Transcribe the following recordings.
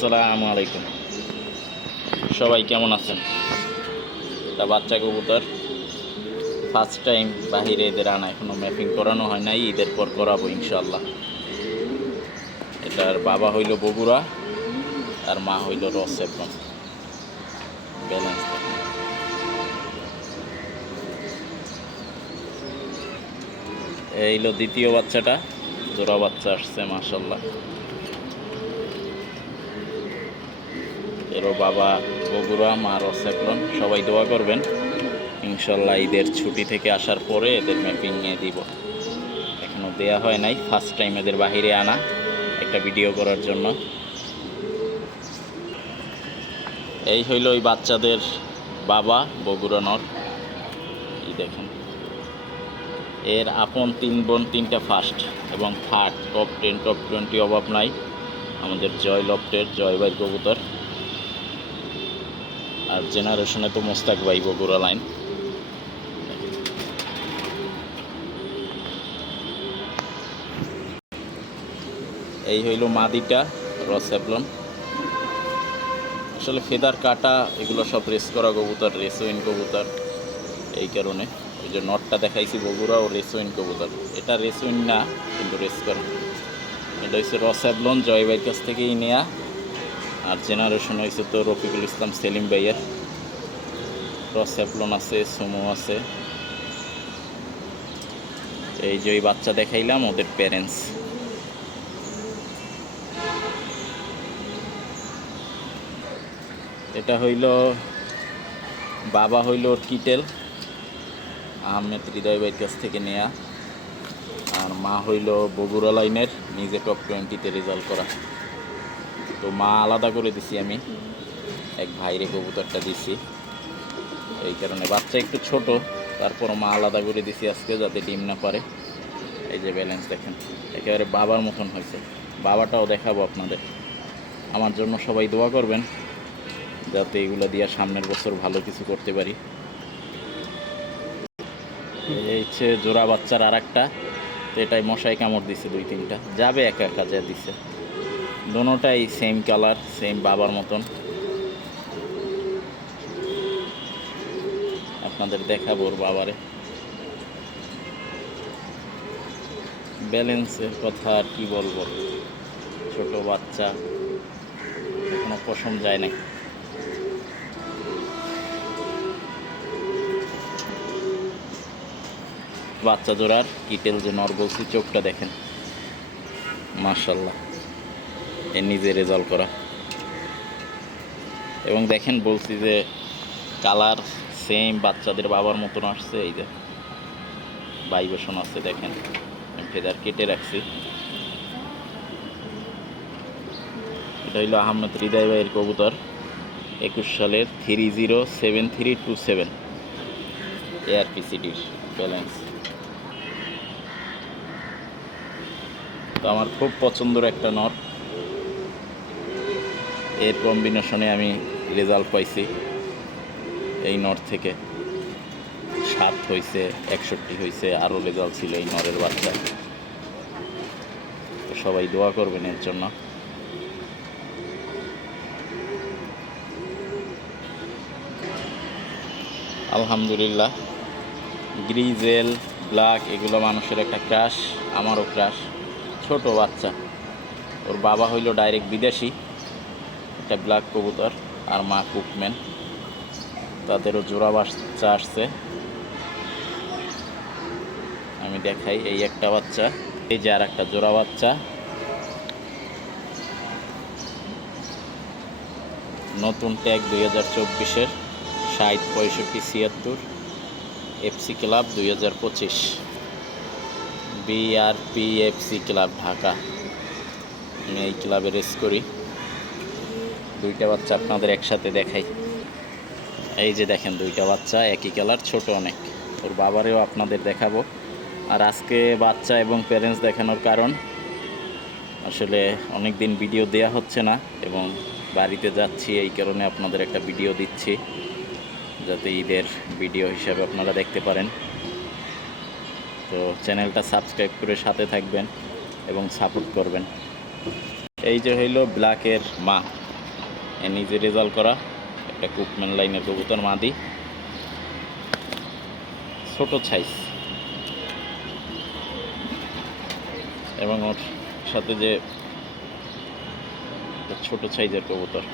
আসসালামু আলাইকুম। সবাই কেমন আছেন? এটা বাচ্চা কবুতর, ফার্স্ট টাইম বাহিরে এদের আনা, এখনো ম্যাপিং করানো হয় নাই, ঈদের পর করাবো ইনশাল্লাহ। এটার বাবা হইল বগুড়া আর মা হইল রসেবন। ব্যালেন্স দেখেন। এই হলো দ্বিতীয় বাচ্চাটা, জোড়া বাচ্চা আসছে মাশাল্লাহ। এরও বাবা বগুড়া, মা রসেবন। সবাই দোয়া করবেন ইনশাল্লাহ ঈদের ছুটি থেকে আসার পরে এদের ম্যাপিং নিয়ে দিব। এখনো দেয়া হয় নাই, ফার্স্ট টাইম এদের বাহিরে আনা একটা ভিডিও করার জন্য। এই হইল ওই বাচ্চাদের বাবা বগুড়া নর। এই দেখেন, এর আপন 3 বোন 3টা ফার্স্ট এবং থার্ড, টপ 10 টপ 20 অভাব নাই। আমাদের জয় লফটের জয় ভাই কবুতর, আর জেনারেশনে তো মোস্তাক ভাই বগুড়া লাইন। এই হইল মাদিটা রসেবলন। আসলে ফেদার কাটা এগুলো সব রেস করা কবুতর, রেসোইন কবুতর। এই কারণে ওই যে নটটা দেখাইছি বগুড়া ও রেসোইন কবুতর। এটা রেসোইন না, কিন্তু রেস করে। এটা হচ্ছে রসেবলন, জয় ভাইয়ের কাছ থেকেই নেয়া। আর জেনারেশন হয়েছে তো রফিকুল ইসলাম সেলিম ভাইয়ের। রসেবলন আছে, সুমো আছে। এই যে ওই বাচ্চা দেখাইলাম ওদের প্যারেন্টস। এটা হইল বাবা হইল ওর কিটেল, আহমেদ হৃদয় ভাইয়ের কাছ থেকে নেয়া। আর মা হইল বগুড়া লাইনের, নিজে টপ 20-তে রেজাল্ট করা। তো মা আলাদা করে দিছি আমি, এক ভাইরে কবুতরটা দিছি। এই কারণে বাচ্চা একটু ছোট, তারপরও মা আলাদা করে দিছি আজকে, যাতে ডিম না পারে। এই যে ব্যালেন্স দেখেন, একেবারে বাবার মতন হয়েছে। বাবাটাও দেখাবো আপনাদের। আমার জন্য সবাই দোয়া করবেন যাতে এগুলো দিয়ে সামনের বছর ভালো কিছু করতে পারি। এই হচ্ছে জোড়া বাচ্চার আর একটা। তো এটাই মশাই কামড় দিছে 2-3টা, যাবে একা একা যা দিছে। দোনোটাই সেম কালার, সেম বাবার মতন। আপনাদের দেখাবো ওর বাবারে। ব্যালেন্সের কথা আর কি বলবো, ছোট বাচ্চা, এখনো পশম যায় না। বাচ্চা জোড়ার কিটেল যে নর বলছি, চোখটা দেখেন মাশাল্লাহ, এ নিজে রেজাল্ট করা। এবং দেখেন বলছি যে কালার সেম বাচ্চাদের বাবার মতন আসছে। এই যে ভাইবেশন আছে দেখেন, ফেদার কেটে রাখছি। এটা হইল আহমেদ হৃদয় ভাইয়ের কবুতর, 21 সালের 307327 ARPCDর ব্যালেন্স। তো আমার খুব পছন্দের একটা নট, এর কম্বিনেশনে আমি রেজাল্ট পাইছি। এই নট থেকে 7 হয়েছে, 61 হয়েছে, আরও রেজাল্ট ছিল এই নরের বাচ্চা। তো সবাই দোয়া করবেন এর জন্য। আলহামদুলিল্লাহ, গ্রিজেল ব্ল্যাক এগুলো মানুষের একটা ক্রাশ, আমারও ক্রাশ। ছোট বাচ্চা, ওর বাবা হইল ডাইরেক্ট বিদেশি, একটা ব্ল্যাক কবুতর, আর মা কুকম্যান। তাদেরও জোড়া বাচ্চা আসছে, আমি দেখাই। এই একটা বাচ্চা, এই যে আর একটা জোড়া বাচ্চা। নতুন ট্যাগ 2024-এর 60 65 76 FC club 2025, BRPFC club Dhaka. আমি এই ক্লাবে রেস করি। 2টা বাচ্চা আপনাদের একসাথে দেখাই। এই যে দেখেন 2টা বাচ্চা, একই কালার, ছোট অনেক। ওর বাবারেও আপনাদের দেখাবো। আর আজকে বাচ্চা এবং প্যারেন্টস দেখানোর কারণ, আসলে অনেক দিন ভিডিও দেয়া হচ্ছে না এবং বাড়িতে যাচ্ছি, এই কারণে আপনাদের একটা ভিডিও দিচ্ছি, যাতে ঈদের ভিডিও হিসাবে আপনারা দেখতে পারেন। তো চ্যানেলটা সাবস্ক্রাইব করে সাথে থাকবেন এবং সাপোর্ট করবেন। এই যে হইল ব্ল্যাকের মা, এ নিজে রেজাল্ট করা একটা কুকম্যান লাইনের কবুতর, মাদি, ছোট সাইজ, এবং ওর সাথে যে ছোট সাইজের কবুতর।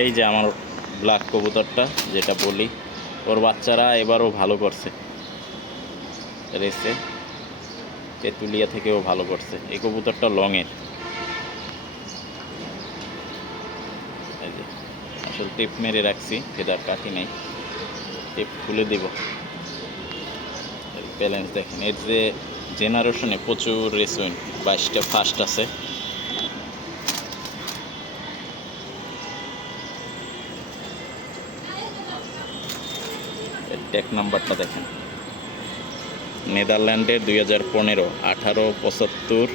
এই যে আমার ব্ল্যাক কবুতরটা যেটা বলি, ওর বাচ্চারা এবারও ভালো করছে রেসে, তেঁতুলিয়া থেকেও ভালো করছে। এই কবুতরটা লংয়ের, এই যে আসলে টেপ মেরে রাখছি, ফেদার কাটি নাই, টেপ খুলে দেব। ব্যালেন্স দেখেন, এর যে জেনারেশনে প্রচুর রেস উইন, 22টা ফার্স্ট আছে। এর ট্যাগ নাম্বারটা দেখেন, নেদারল্যান্ডের 2015, 1875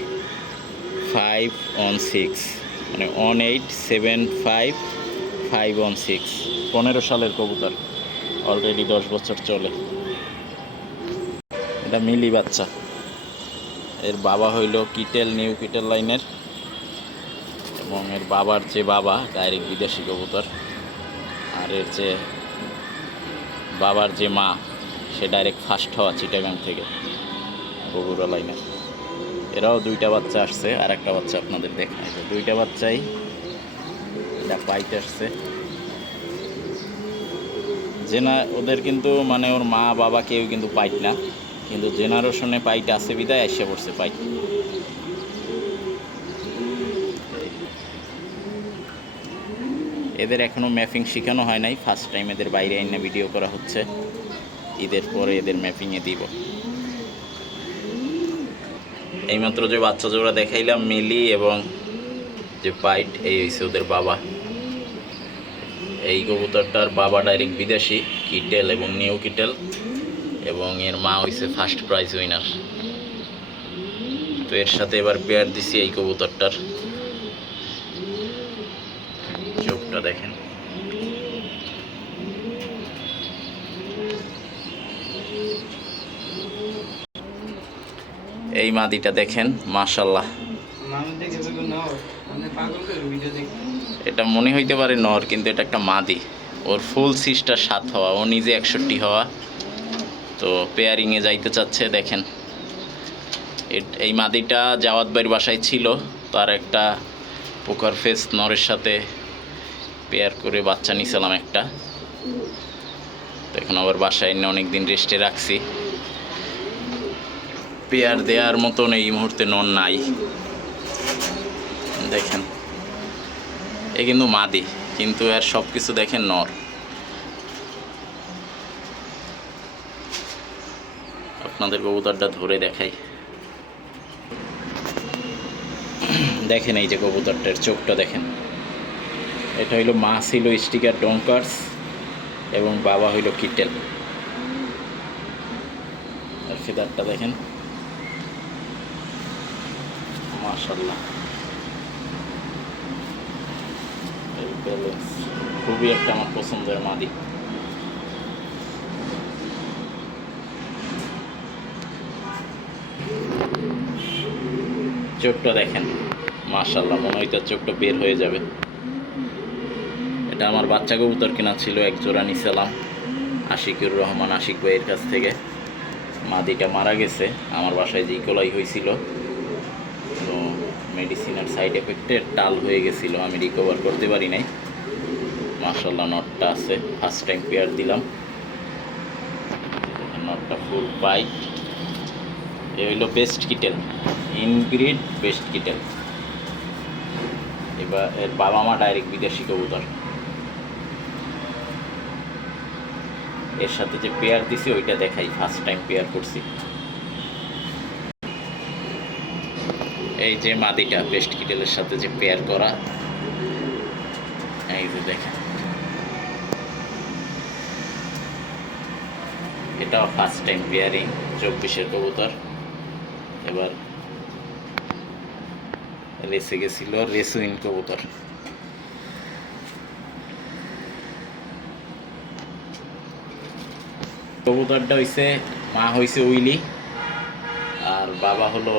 516, মানে 1875516, 15 সালের কবুতর, অলরেডি 10 বছর চলে। এটা মিলি বাচ্চা। এর বাবা হইল কিটেল, নিউ কিটেল লাইনের, এবং এর বাবার যে বাবা ডাইরেক্ট বিদেশি কবুতর, আর এর যে বাবার যে মা সে ডাইরেক্ট ফার্স্ট হওয়া চিটাগাং থেকে, বগুড়া লাইনের। এরাও 2টা বাচ্চা আসছে, আর একটা বাচ্চা আপনাদের দেখায়। 2টা বাচ্চাই এটা পাইট আসছে। ওদের কিন্তু মানে ওর মা বাবা কেউ কিন্তু পাইট না, কিন্তু জেনারেশনে পাইট আছে বিদায় এসে পড়ছে পাইট। এদের এখনও ম্যাপিং শেখানো হয় নাই, ফার্স্ট টাইম এদের বাইরে আইনা ভিডিও করা হচ্ছে। ঈদের পরে এদের ম্যাপিংয়ে দিব। এইমাত্র যে বাচ্চা জোড়া দেখাইলাম মিলি এবং যে পাইট, এই হয়েছে ওদের বাবা। এই কবুতরটার বাবা ডাইরেক্ট বিদেশি, কিটেল এবং নিউ কিটেল, এবং এর মা হয়েছে ফার্স্ট প্রাইজ উইনার। তো এর সাথে এবার পেয়ার দিছি এই কবুতরটার। চোখটা দেখেন, এই মাদিটা দেখেন, মাশাআল্লাহ। এটা মনে হইতে পারে নর, কিন্তু এটা একটা মাদি। ওর ফুল সিস্টার 7 হওয়া, ও নিজে 61 হওয়া। তো পেয়ারিংয়ে যাইতে চাচ্ছে। দেখেন এই মাদিটা জাওয়াত ভাইয়ের বাসায় ছিল, তার একটা পোকার ফেস নরের সাথে পেয়ার করে বাচ্চা নিয়েছিলাম একটা। তো এখন আবার বাসায় এনে অনেকদিন রেস্টে রাখছি। পেয়ার দেওয়ার মতন এই মুহূর্তে নর নাই। দেখেন এ কিন্তু মাদি, কিন্তু এর সব কিছু দেখেন নর। আপনাদের কবুতরটা ধরে দেখাই, দেখেন এই যে কবুতরটার চোখটা দেখেন। এটা হইল মা ছিল স্টিকার ডঙ্কার্স এবং বাবা হইল কিটেল। আর ফেদারটা দেখেন, মাশাআল্লাহ, খুবই একটা আমার পছন্দের মাদি। চোখটা দেখেন, মাশাআল্লাহ, মনে হয় তার চোখটা বের হয়ে যাবে। এটা আমার বাচ্চা কবুতর কেনা ছিল, এক জোড়া নিছিলাম আশিকুর রহমান আশিক ভাইয়ের কাছ থেকে। মাদিটা মারা গেছে, আমার বাসায় যে ইকোলাই হয়েছিল, তো মেডিসিনের সাইড এফেক্টের টাল হয়ে গেছিল, আমি রিকভার করতে পারি নাই। মাশাআল্লাহ, নটটা আছে, ফার্স্ট টাইম পেয়ার দিলাম। নটটা ফুল পাইট। এ হইল বেস্ট কিটেল, ইনগ্রিড বেস্ট কিটেল। এবার এর বাবা মা ডাইরেক্ট বিদেশি কবুতর। এর সাথে যে পেয়ার দিছি ওইটা দেখাই, ফার্স্ট টাইম পেয়ার করছি। এই যে মাদিটা বেস্ট কিটেলের সাথে যে পেয়ার করা, এই যে দেখেন, এটাও ফার্স্ট টাইম পেয়ারিং, 24-এর কবুতর। এবার রেসে গেছিল, রেস উইন কবুতর। কবুতরটা হইছে, মা হইছে উইলি, আর বাবা হলো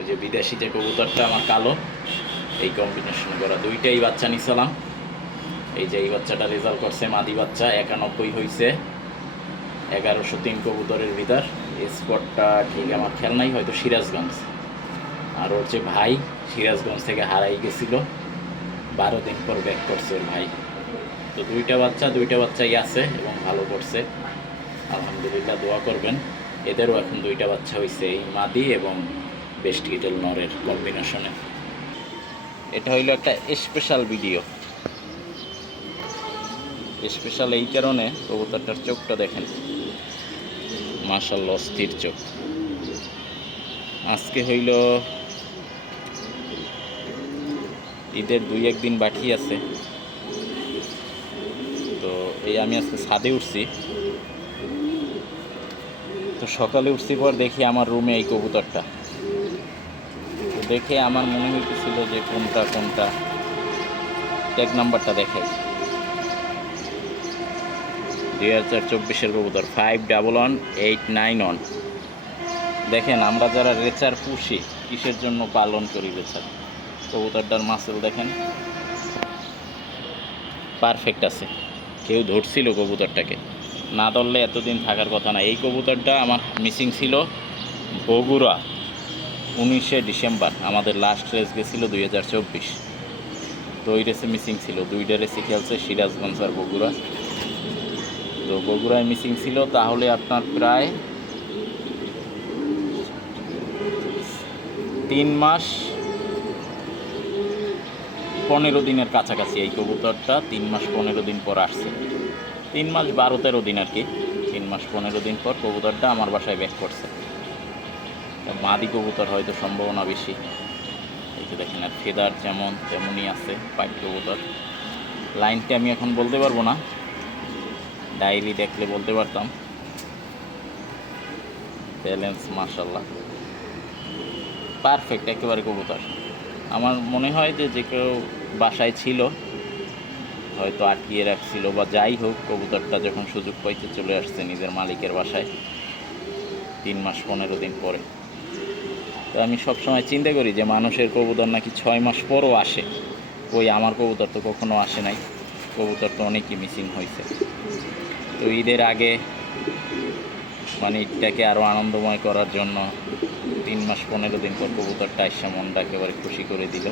ওই যে বিদেশি যে কবুতরটা আমার কালো, এই কম্বিনেশন করা দুইটাই বাচ্চা নিছিলাম। এই যে এই বাচ্চাটা রেজাল্ট করছে মাদি বাচ্চা, 91 হয়েছে 1103 কবুতরের ভিতর। স্পটটা ঠিক আমার খেয়াল নাই, হয়তো সিরাজগঞ্জ। আর ওর যে ভাই সিরাজগঞ্জ থেকে হারাই গেছিল, 12 দিন পর ব্যাক করছে ওর ভাই। তো দুইটা বাচ্চাই আছে এবং ভালো করছে আলহামদুলিল্লাহ, দোয়া করবেন। এদেরও এখন দুইটা বাচ্চা হয়েছে, এই মাদি এবং বেস্ট কিটেল নরের কম্বিনেশনে। এটা হইলো একটা স্পেশাল ভিডিও, স্পেশাল এই কারণে কবুতরটার চোখটা দেখেন, মাশাআল্লাহ অস্থির চোখ। আজকে হইল ঈদের 2-1 দিন বাকি আছে। তো এই আমি আজকে ছাদে উঠছি, তো সকালে উঠছি পর দেখি আমার রুমে এই কবুতরটা। তো দেখে আমার মনে হইতেছিল যে কোনটা ট্যাগ নাম্বারটা দেখাই। 2024-এর কবুতর 511891। দেখেন আমরা যারা রেচার পুষি কিসের জন্য পালন করি রেচার, কবুতরটার মাসেল দেখেন পারফেক্ট আছে। কেউ ধরছিল কবুতরটাকে, না ধরলে এতদিন থাকার কথা না। এই কবুতরটা আমার মিসিং ছিল বগুড়া 19শে ডিসেম্বর, আমাদের লাস্ট রেস গেছিলো 2024। তো ওই রেসে মিসিং ছিল, 2টা রেসে খেলছে সিরাজগঞ্জ আর বগুড়া। তো বগুড়ায় মিসিং ছিল, তাহলে আপনার প্রায় 3 মাস 15 দিনের কাছাকাছি এই কবুতরটা 3 মাস 15 দিন পর আসছে। 3 মাস 12-13 দিন আর কি, 3 মাস 15 দিন পর কবুতরটা আমার বাসায় ব্যাক করছে। মাদি কবুতর হয়তো সম্ভাবনা বেশি। এই যে দেখেন, আর ফেদার যেমন তেমনই আছে পাইট কবুতর। লাইনটা আমি এখন বলতে পারবো না, ডায়েরি দেখলে বলতে পারতাম। ব্যালেন্স মাশাআল্লাহ পারফেক্ট একেবারে কবুতর। আমার মনে হয় যে যে কেউ বাসায় ছিল হয়তো আটকিয়ে রাখছিল বা যাই হোক, কবুতরটা যখন সুযোগ পাইতে চলে আসছে নিজের মালিকের বাসায় 3 মাস 15 দিন পরে। তো আমি সবসময় চিন্তা করি যে মানুষের কবুতর নাকি 6 মাস পরও আসে, ওই আমার কবুতর তো কখনো আসে নাই, কবুতর তো অনেকই মিসিং হয়েছে। তো ঈদের আগে মানে ঈদটাকে আরও আনন্দময় করার জন্য 3 মাস 15 দিন পর কবুতরটা আসছে, মনটা একেবারে খুশি করে দিল।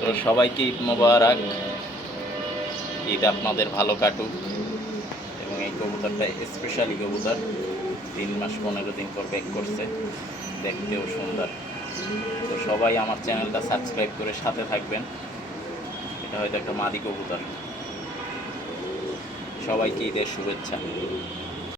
তো সবাইকে ঈদ মোবারক, ঈদ আপনাদের ভালো কাটুক। এবং এই কবুতরটা স্পেশালি কবুতর, 3 মাস 15 দিন পর ব্যাক করছে, দেখতেও সুন্দর। তো সবাই আমার চ্যানেলটা সাবস্ক্রাইব করে সাথে থাকবেন। এটা হয়তো একটা মাদি কবুতর। সবাইকে ঈদের শুভেচ্ছা।